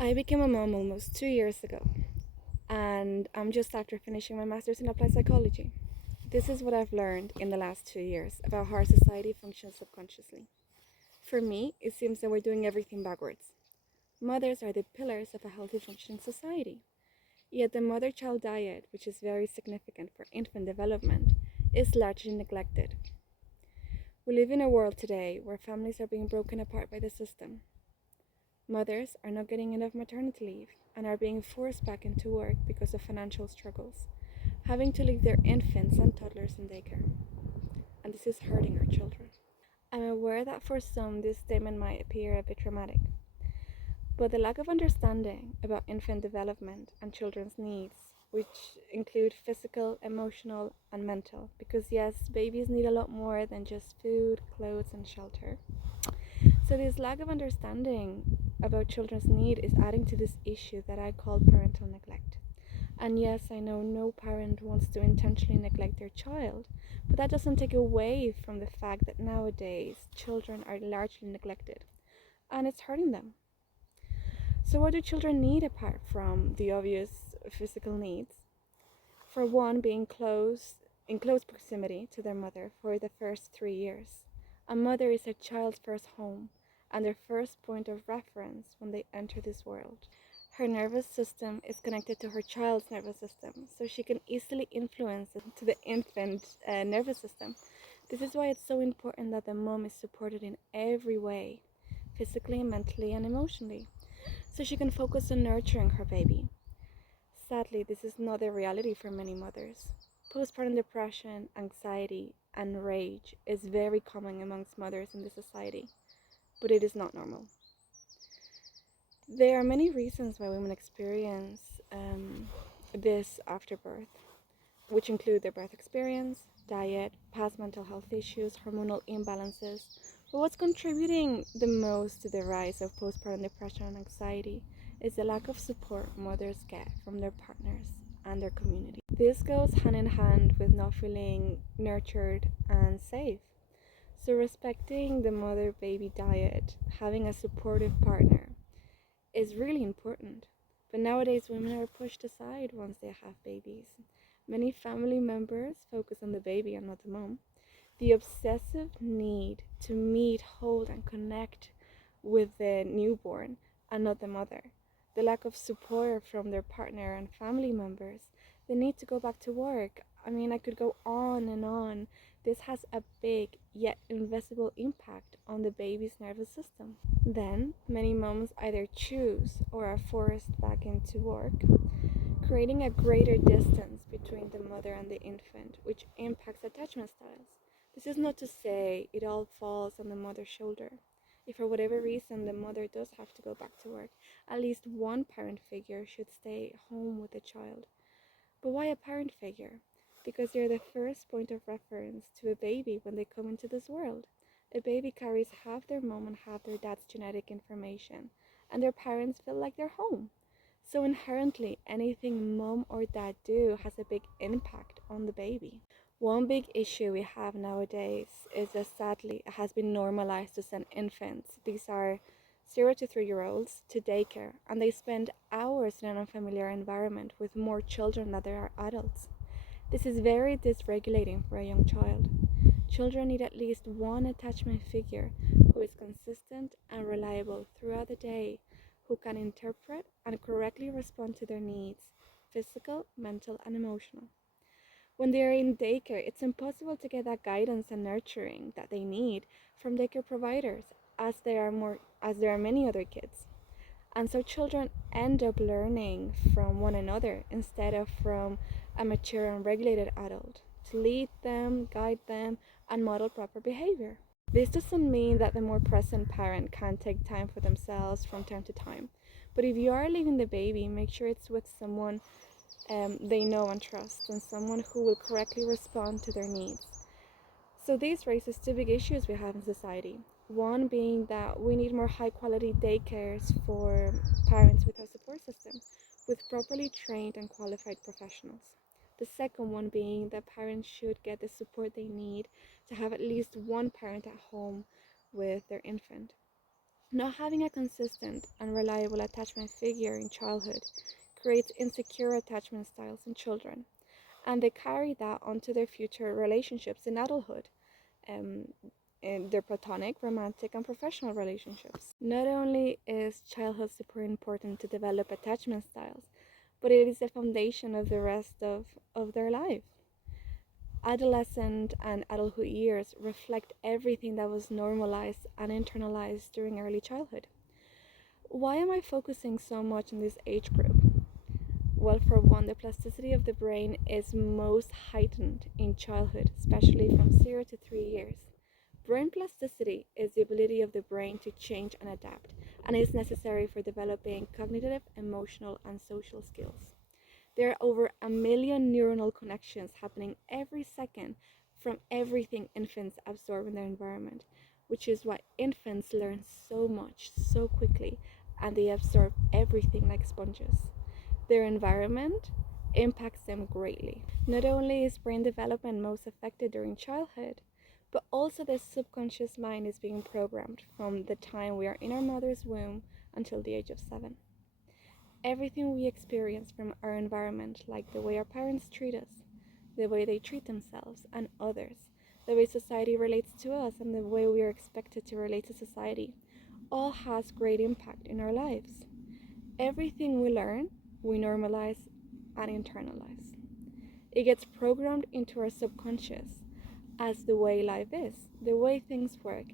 I became a mom almost 2 years ago, and I'm just after finishing my master's in applied psychology. This is what I've learned in the last 2 years about how our society functions subconsciously. For me, it seems that we're doing everything backwards. Mothers are the pillars of a healthy functioning society. Yet the mother child diet, which is very significant for infant development, is largely neglected. We live in a world today where families are being broken apart by the system. Mothers are not getting enough maternity leave and are being forced back into work because of financial struggles, having to leave their infants and toddlers in daycare. And this is hurting our children. I'm aware that for some this statement might appear a bit dramatic, but the lack of understanding about infant development and children's needs, which include physical, emotional, and mental, because yes, babies need a lot more than just food, clothes, and shelter. So, this lack of understanding about children's need is adding to this issue that I call parental neglect. And yes, I know no parent wants to intentionally neglect their child, but that doesn't take away from the fact that nowadays children are largely neglected and it's hurting them. So, what do children need apart from the obvious physical needs? For one, being in close proximity to their mother for the first 3 years. A mother is a child's first home and their first point of reference when they enter this world. Her nervous system is connected to her child's nervous system, so she can easily influence it to the infant nervous system. This is why it's so important that the mom is supported in every way, physically, mentally, and emotionally, so she can focus on nurturing her baby. Sadly, this is not the reality for many mothers. Postpartum depression, anxiety, and rage is very common amongst mothers in this society, but it is not normal. There are many reasons why women experience this after birth, which include their birth experience, diet, past mental health issues, hormonal imbalances. But what's contributing the most to the rise of postpartum depression and anxiety is the lack of support mothers get from their partners and their community. This goes hand in hand with not feeling nurtured and safe. So, respecting the mother baby diet, having a supportive partner, is really important. But nowadays, women are pushed aside once they have babies. Many family members focus on the baby and not the mom. The obsessive need to meet, hold, and connect with the newborn and not the mother. The lack of support from their partner and family members. The need to go back to work. I mean, I could go on and on. This has a big yet invisible impact on the baby's nervous system. Then, many moms either choose or are forced back into work, creating a greater distance between the mother and the infant, which impacts attachment styles. This is not to say it all falls on the mother's shoulder. If for whatever reason the mother does have to go back to work, at least one parent figure should stay home with the child. But why a parent figure? Because they're the first point of reference to a baby when they come into this world. A baby carries half their mom and half their dad's genetic information, and their parents feel like they're home. So inherently, anything mom or dad do has a big impact on the baby. One big issue we have nowadays is that sadly it has been normalized to send infants. These are 0 to 3 year olds to daycare, and they spend hours in an unfamiliar environment with more children than there are adults. This is very dysregulating for a young child. Children need at least one attachment figure who is consistent and reliable throughout the day, who can interpret and correctly respond to their needs, physical, mental, and emotional. When they are in daycare, it's impossible to get that guidance and nurturing that they need from daycare providers, as there are many other kids. And so children end up learning from one another instead of from a mature and regulated adult to lead them, guide them, and model proper behavior. This doesn't mean that the more present parent can't take time for themselves from time to time. But if you are leaving the baby, make sure it's with someone they know and trust, and someone who will correctly respond to their needs. So this raises two big issues we have in society. One being that we need more high quality daycares for parents with a support system, with properly trained and qualified professionals. The second one being that parents should get the support they need to have at least one parent at home with their infant. Not having a consistent and reliable attachment figure in childhood creates insecure attachment styles in children, and they carry that onto their future relationships in adulthood, um, in their platonic, romantic, and professional relationships. Not only is childhood super important to develop attachment styles, but it is the foundation of the rest of their life. Adolescent and adulthood years reflect everything that was normalized and internalized during early childhood. Why am I focusing so much on this age group? Well, for one, the plasticity of the brain is most heightened in childhood, especially from 0 to 3 years. Brain plasticity is the ability of the brain to change and adapt, and is necessary for developing cognitive, emotional, and social skills. There are over a million neuronal connections happening every second from everything infants absorb in their environment, which is why infants learn so much so quickly and they absorb everything like sponges. Their environment impacts them greatly. Not only is brain development most affected during childhood, but also the subconscious mind is being programmed from the time we are in our mother's womb until the age of 7. Everything we experience from our environment, like the way our parents treat us, the way they treat themselves and others, the way society relates to us, and the way we are expected to relate to society, all has great impact in our lives. Everything we learn, we normalize and internalize. It gets programmed into our subconscious as the way life is, the way things work,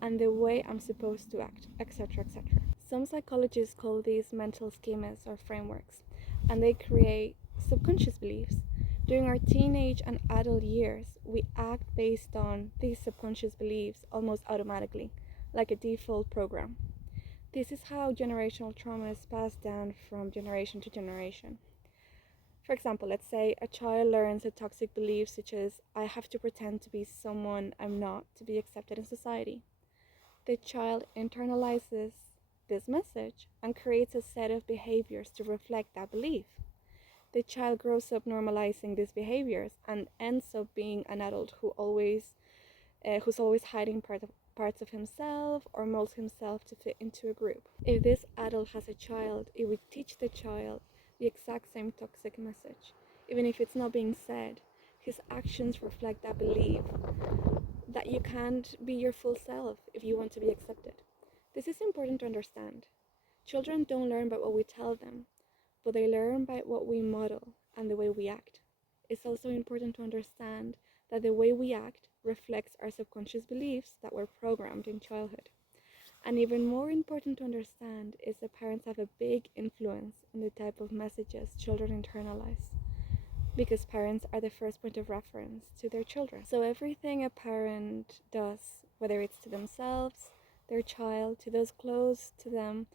and the way I'm supposed to act, etc., etc. Some psychologists call these mental schemas or frameworks, and they create subconscious beliefs. During our teenage and adult years, we act based on these subconscious beliefs almost automatically, like a default program. This is how generational trauma is passed down from generation to generation. For example, let's say a child learns a toxic belief such as, I have to pretend to be someone I'm not to be accepted in society. The child internalizes this message and creates a set of behaviors to reflect that belief. The child grows up normalizing these behaviors and ends up being an adult who's always hiding parts of himself or molds himself to fit into a group. If this adult has a child, it would teach the child the exact same toxic message. Even if it's not being said, his actions reflect that belief that you can't be your full self if you want to be accepted. This is important to understand. Children don't learn by what we tell them, but they learn by what we model and the way we act. It's also important to understand that the way we act reflects our subconscious beliefs that were programmed in childhood. And even more important to understand is that parents have a big influence in the type of messages children internalize, because parents are the first point of reference to their children. So everything a parent does, whether it's to themselves, their child, to those close to them,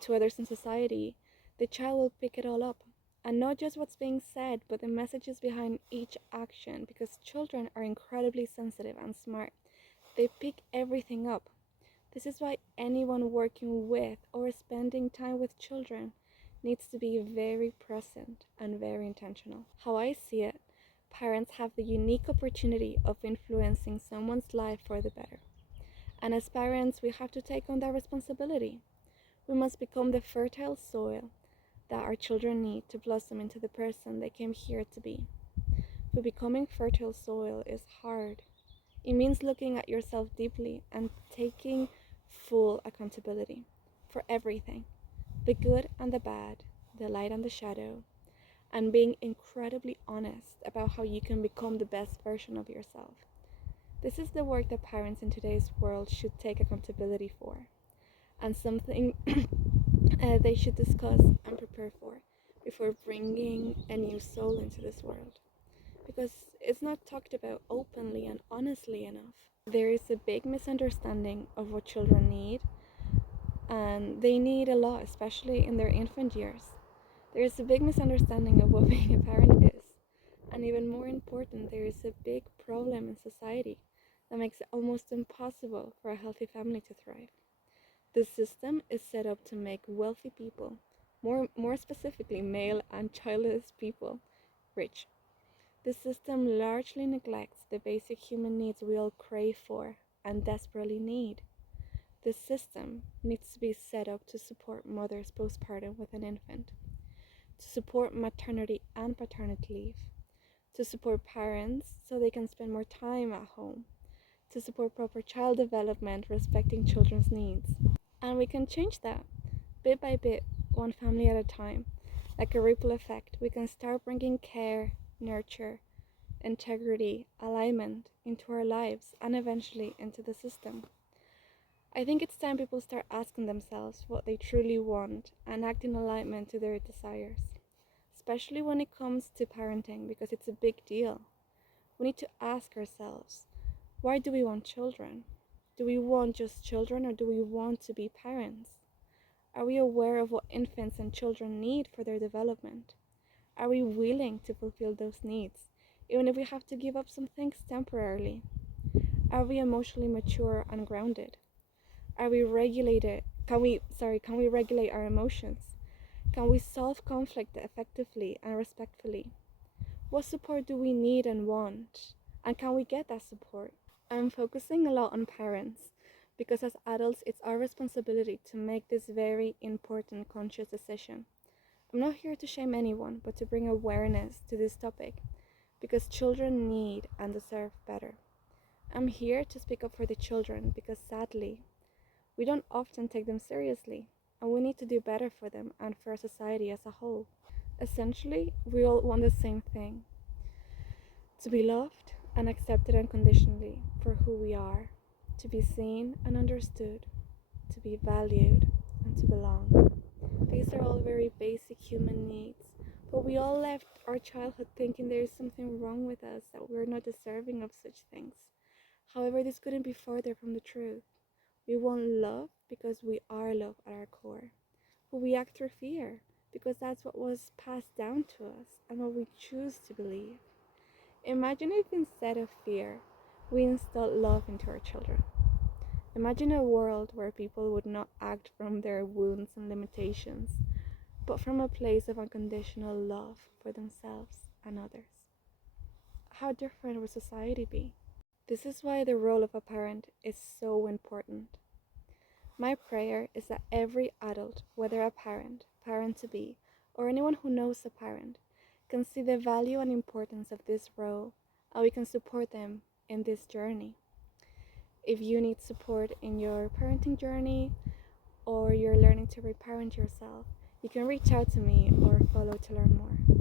to others in society, the child will pick it all up. And not just what's being said, but the messages behind each action, because children are incredibly sensitive and smart. They pick everything up. This is why anyone working with or spending time with children needs to be very present and very intentional. How I see it, parents have the unique opportunity of influencing someone's life for the better. And as parents, we have to take on that responsibility. We must become the fertile soil that our children need to blossom into the person they came here to be. But becoming fertile soil is hard. It means looking at yourself deeply and taking full accountability for everything, the good and the bad, the light and the shadow, and being incredibly honest about how you can become the best version of yourself. This is the work that parents in today's world should take accountability for, and something they should discuss and prepare for before bringing a new soul into this world, because it's not talked about openly and honestly enough. There is a big misunderstanding of what children need, and they need a lot, especially in their infant years. There is a big misunderstanding of what being a parent is, and even more important, there is a big problem in society that makes it almost impossible for a healthy family to thrive. The system is set up to make wealthy people, more specifically male and childless people, rich. The system largely neglects the basic human needs we all crave for and desperately need: The system needs to be set up to support mothers postpartum with an infant, to support maternity and paternity leave, to support parents so they can spend more time at home, to support proper child development, respecting children's needs. And we can change that bit by bit, one family at a time. Like a ripple effect, we can start bringing care, nurture, integrity, alignment into our lives and eventually into the system. I think it's time people start asking themselves what they truly want and act in alignment to their desires, especially when it comes to parenting because it's a big deal. We need to ask ourselves, why do we want children? Do we want just children or do we want to be parents? Are we aware of what infants and children need for their development? Are we willing to fulfill those needs, even if we have to give up some things temporarily? Are we emotionally mature and grounded? Are we regulated? Can we regulate our emotions? Can we solve conflict effectively and respectfully? What support do we need and want? And can we get that support? I'm focusing a lot on parents because as adults, it's our responsibility to make this very important conscious decision. I'm not here to shame anyone, but to bring awareness to this topic because children need and deserve better. I'm here to speak up for the children because sadly, we don't often take them seriously, and we need to do better for them and for our society as a whole. Essentially, we all want the same thing: to be loved and accepted unconditionally for who we are, to be seen and understood, to be valued, and to belong. These are all very basic human needs, but we all left our childhood thinking there is something wrong with us, that we're not deserving of such things. However, this couldn't be further from the truth. We want love because we are love at our core, but we act through fear because that's what was passed down to us and what we choose to believe. Imagine if instead of fear, we instilled love into our children. Imagine a world where people would not act from their wounds and limitations, but from a place of unconditional love for themselves and others. How different would society be? This is why the role of a parent is so important. My prayer is that every adult, whether a parent, parent to be, or anyone who knows a parent, can see the value and importance of this role, and we can support them in this journey. If you need support in your parenting journey or you're learning to reparent yourself, you can reach out to me or follow to learn more.